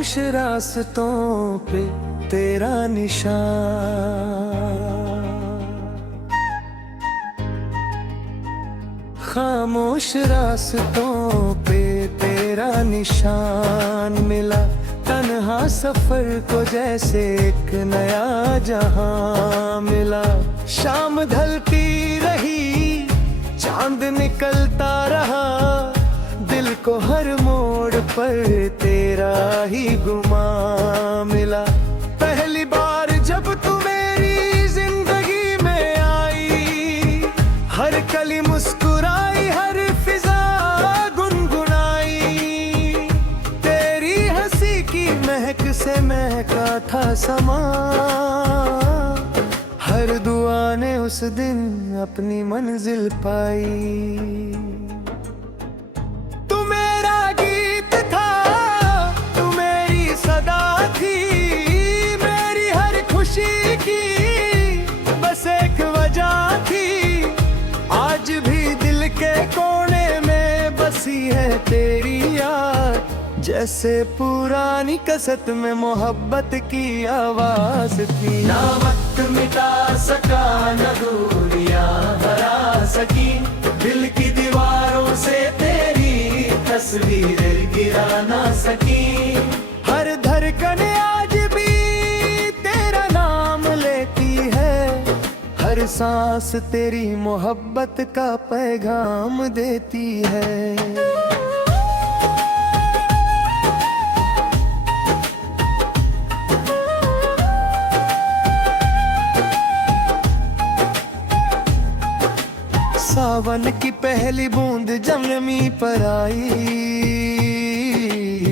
खामोश रास्तों पे तेरा निशान, खामोश रास्तों पे तेरा निशान मिला। तन्हा सफर को जैसे एक नया जहां मिला। शाम ढलती रही, चांद निकलता रहा, दिल को हर मोड़ पर तेरा ही गुमा मिला। पहली बार जब तू मेरी जिंदगी में आई, हर कली मुस्कुराई, हर फिजा गुनगुनाई। तेरी हंसी की महक से महका था समा, हर दुआ ने उस दिन अपनी मंजिल पाई। है तेरी याद जैसे पुरानी कसत में मोहब्बत की आवाज थी। ना वक्त मिटा सका, न दूरियां हरा सकी, दिल की दीवारों से तेरी तस्वीर गिरा ना सकी। हर धड़कन आज भी तेरा नाम लेती है, हर सांस तेरी मोहब्बत का पैगाम देती है। सावन की पहली बूंद जमी पर आई,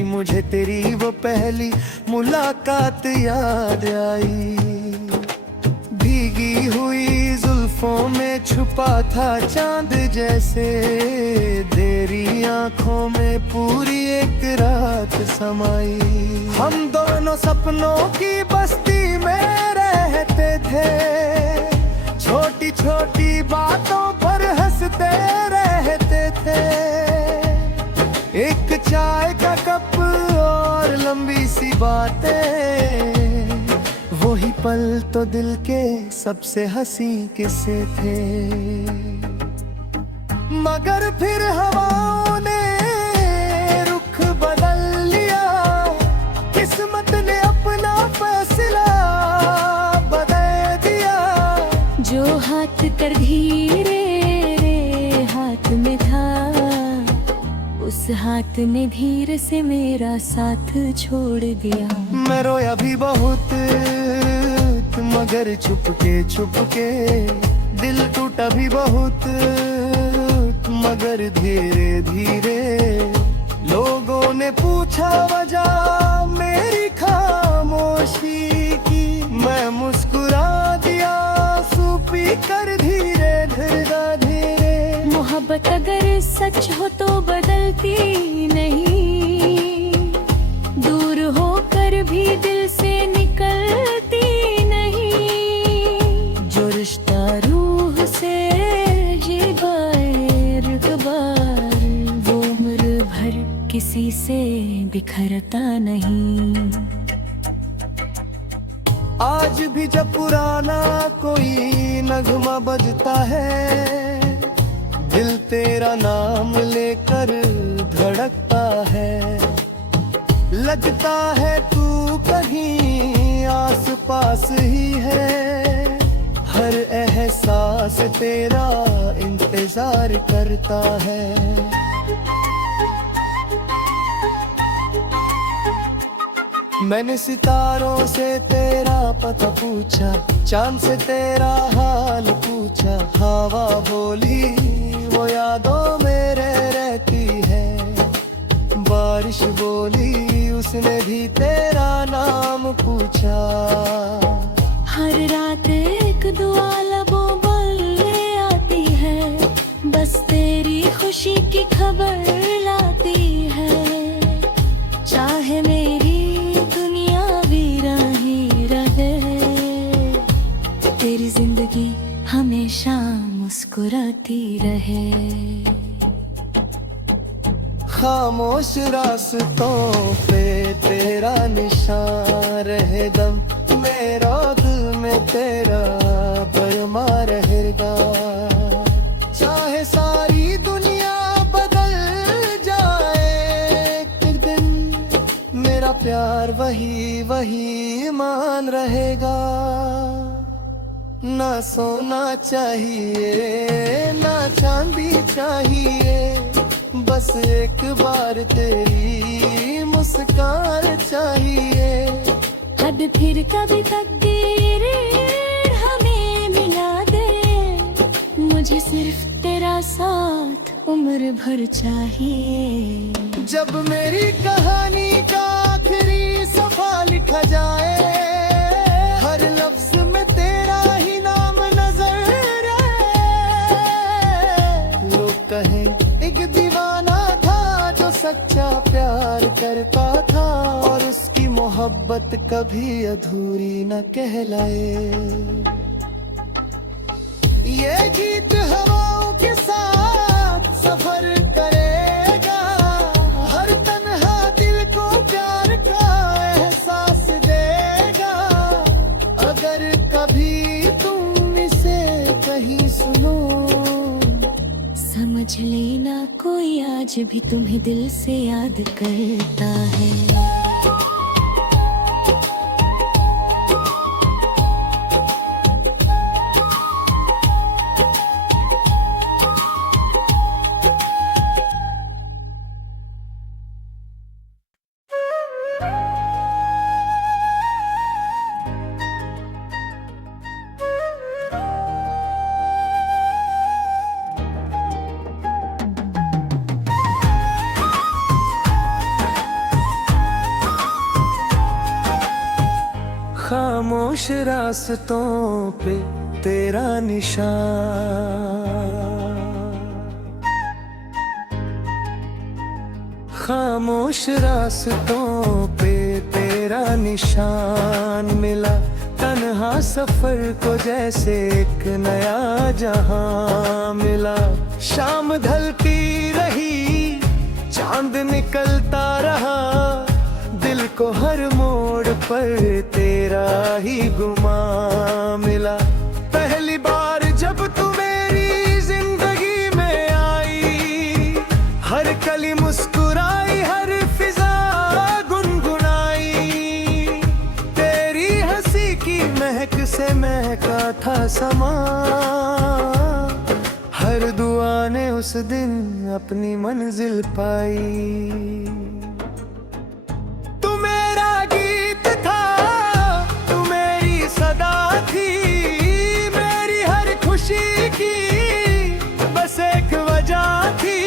मुझे तेरी वो पहली मुलाकात याद आई। भीगी हुई जुल्फों में छुपा था चांद जैसे, तेरी आंखों में पूरी एक रात समाई। हम दोनों सपनों की बस्ती में रहते थे, छोटी छोटी बातों पर हंसते रहते थे। एक चाय का कप और लंबी सी बातें, वही पल तो दिल के सबसे हंसी किस्से थे। मगर फिर हवाओं ने रुख बदल लिया, किस्मत ने अपना फैसला बदल दिया। जो हाथ कर धीरे रे हाथ में था, उस हाथ ने धीरे से मेरा साथ छोड़ दिया। मैं रोया भी बहुत मगर छुपके, दिल टूटा भी बहुत मगर धीरे धीरे। लोगों ने पूछा वजह मेरी खामोशी की, मैं मुस्कुरा दिया सूपी कर धीरे धीरे। मोहब्बत अगर सच हो तो बदलती नहीं, दूर होकर भी दिल से निकलती नहीं। जो रिश्ता रूह से बार वो उम्र भर किसी से बिखरता नहीं। आज भी जब पुराना कोई नगमा बजता है, दिल तेरा नाम लेकर धड़कता है। लगता है तू कहीं आस पास ही है, हर एहसास तेरा इंतजार करता है। मैंने सितारों से तेरा पता पूछा, चांद से तेरा हाल पूछा। हवा बोली वो यादों मेरे रहती है, बारिश बोली उसने भी तेरा नाम पूछा। हर रात एक दुआ लबों बोलने आती है, बस तेरी खुशी की खबर लाती है। चाहे मेरी दुनिया वीरान ही रहे, तेरी जिंदगी हमेशा मुस्कुराती रहे। खामोश रास्तों पे तेरा निशान रहे दम, मेरा दिल में तेरा बरमा रहेगा। चाहे सारी दुनिया बदल जाए एक दिन, मेरा प्यार वही वही मान रहेगा। ना सोना चाहिए ना चांदी चाहिए, बस एक बार तेरी मुस्कान चाहिए। अब फिर कभी तकदीर हमें मिला दे, मुझे सिर्फ तेरा साथ उम्र भर चाहिए। जब मेरी कहानी का आखिरी सफा लिखा जाए, हर लफ्ज में तेरा ही नाम नजर आए। लोग कहें एक दीवाना था जो सच्चा प्यार करता था, और उसकी मोहब्बत कभी अधूरी न कहलाए। ये गीत हवाओं के साथ सफर करेगा, हर तन्हा दिल को प्यार का एहसास देगा। अगर कभी तुम इसे कहीं सुनो, समझ लेना कोई आज भी तुम्हें दिल से याद करता है। खामोश रास्तों पे तेरा निशान, खामोश रास्तों पे तेरा निशान मिला। तन्हा सफर को जैसे एक नया जहां मिला। शाम ढलती रही, चांद निकलता रहा, दिल को हर मोड़ पर तेरा ही गुमा मिला। पहली बार जब तू मेरी जिंदगी में आई, हर कली मुस्कुराई, हर फिजा गुनगुनाई। तेरी हंसी की महक से महका था समा, हर दुआ ने उस दिन अपनी मंजिल पाई। बस एक वजह थी,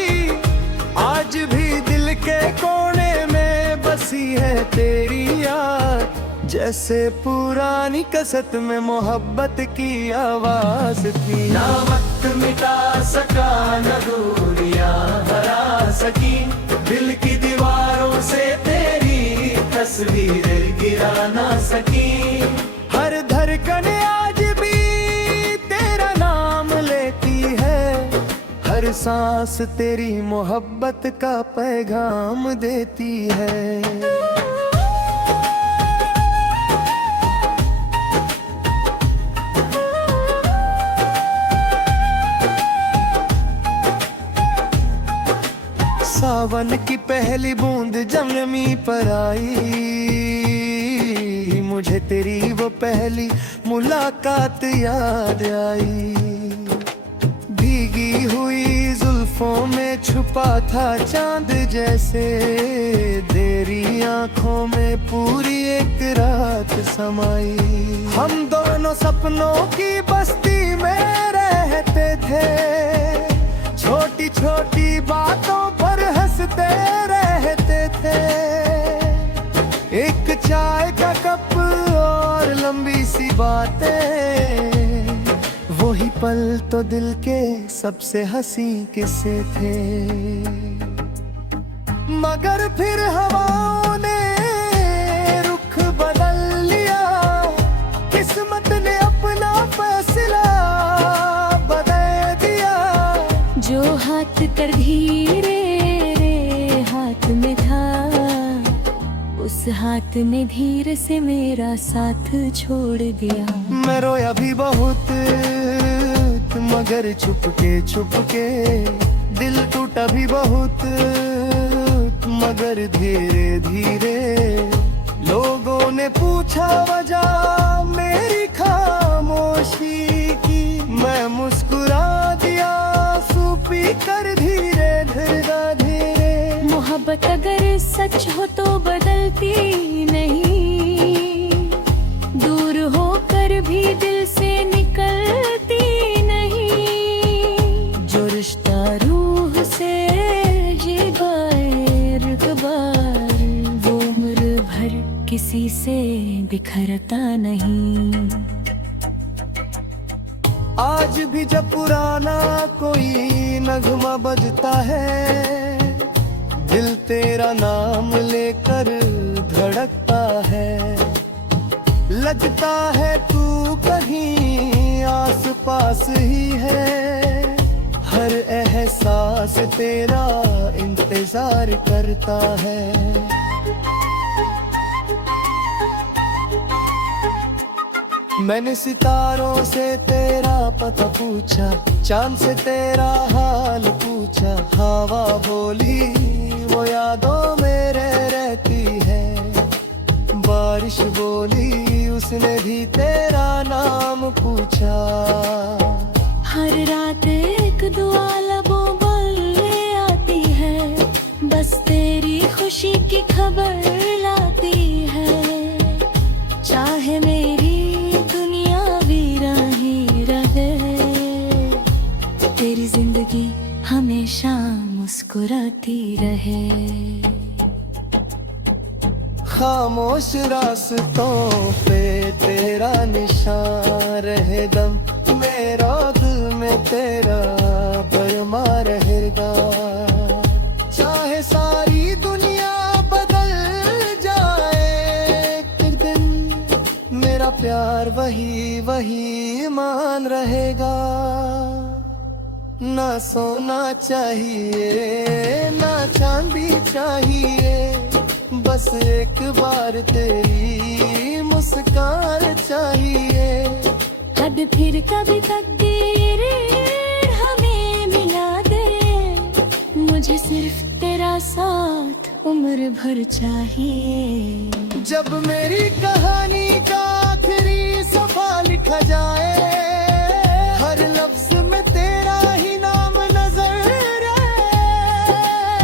आज भी दिल के कोने में बसी है तेरी याद। जैसे पुरानी कसत में मोहब्बत की आवाज थी। ना वक्त मिटा सका न दूरियां हरा सकी, दिल की दीवारों से तेरी तस्वीर गिरा ना सकी। हर धड़कन आज भी तेरा नाम लेती है, हर सांस तेरी मोहब्बत का पैगाम देती है। सावन की पहली बूंद जंगमी पर आई, मुझे तेरी वो पहली मुलाकात याद आई। भीगी हुई जुल्फों में छुपा था चांद जैसे, तेरी आंखों में पूरी एक रात समाई। हम दोनों सपनों की बस्ती में रहते थे, छोटी छोटी बातों पर हंसते रहते थे। एक चाय का कप और लंबी सी बातें, वही पल तो दिल के सबसे हंसी किस्से थे। मगर फिर हवाओं ने रुख बदल लिया, किस्मत ने अपना फैसला बदल दिया। जो हाथ कर धीरे रे उस हाथ ने धीरे से मेरा साथ छोड़ दिया। मैं रोया भी बहुत मगर छुपके दिल टूटा भी बहुत मगर धीरे धीरे। लोगों ने पूछा वजह मेरी खामोशी की, मैं मुस्कुरा दिया आंसू पी कर धीरे धीरे। मोहब्बत अगर सच हो तो बदलती नहीं, दूर होकर भी दिल से निकलती नहीं। जो रिश्ता रूह से बार वो उम्र भर किसी से बिखरता नहीं। आज भी जब पुराना कोई नगमा बजता है, दिल तेरा नाम लेकर धड़कता है। लगता है तू कहीं आस पास ही है, हर एहसास तेरा इंतजार करता है। मैंने सितारों से तेरा पता पूछा, चांद से तेरा हाल पूछा। हवा बोली वो यादों मेरे रहती है, बारिश बोली उसने भी तेरा नाम पूछा। हर रात एक दुआ लबों बोलने आती है, बस तेरी खुशी की खबर लाती है। चाहे मेरी दुनिया वीरान ही रहे, तेरी जिंदगी हमेशा मुस्कुराती रहे। खामोश रास्तों पे तेरा निशान रहे दम, मेरा दिल में तेरा परमा रहेगा। चाहे सारी दुनिया बदल जाए एक दिन, मेरा प्यार वही मान रहेगा। ना सोना चाहिए ना चांदी चाहिए, बस एक बार तेरी मुस्कान चाहिए। अब फिर कभी तकदीर हमें मिला दे, मुझे सिर्फ तेरा साथ उम्र भर चाहिए। जब मेरी कहानी का आखिरी सफा लिखा जाए, हर लफ्ज में तेरा ही नाम नजर आए।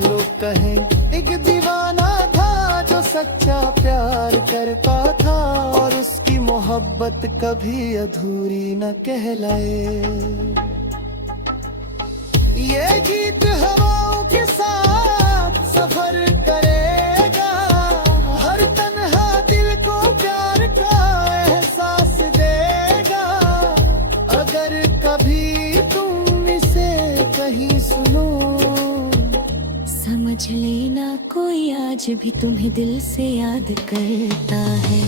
लोग कहें एक दीवाना था जो सच्चा प्यार करता था, और उसकी मोहब्बत कभी अधूरी न कहलाए। ये गीत हवाओं के साथ सफर करेगा, हर तन्हा दिल को प्यार का एहसास देगा। अगर कभी तुम इसे कहीं सुनो, समझ लेना कोई आज भी तुम्हें दिल से याद करता है।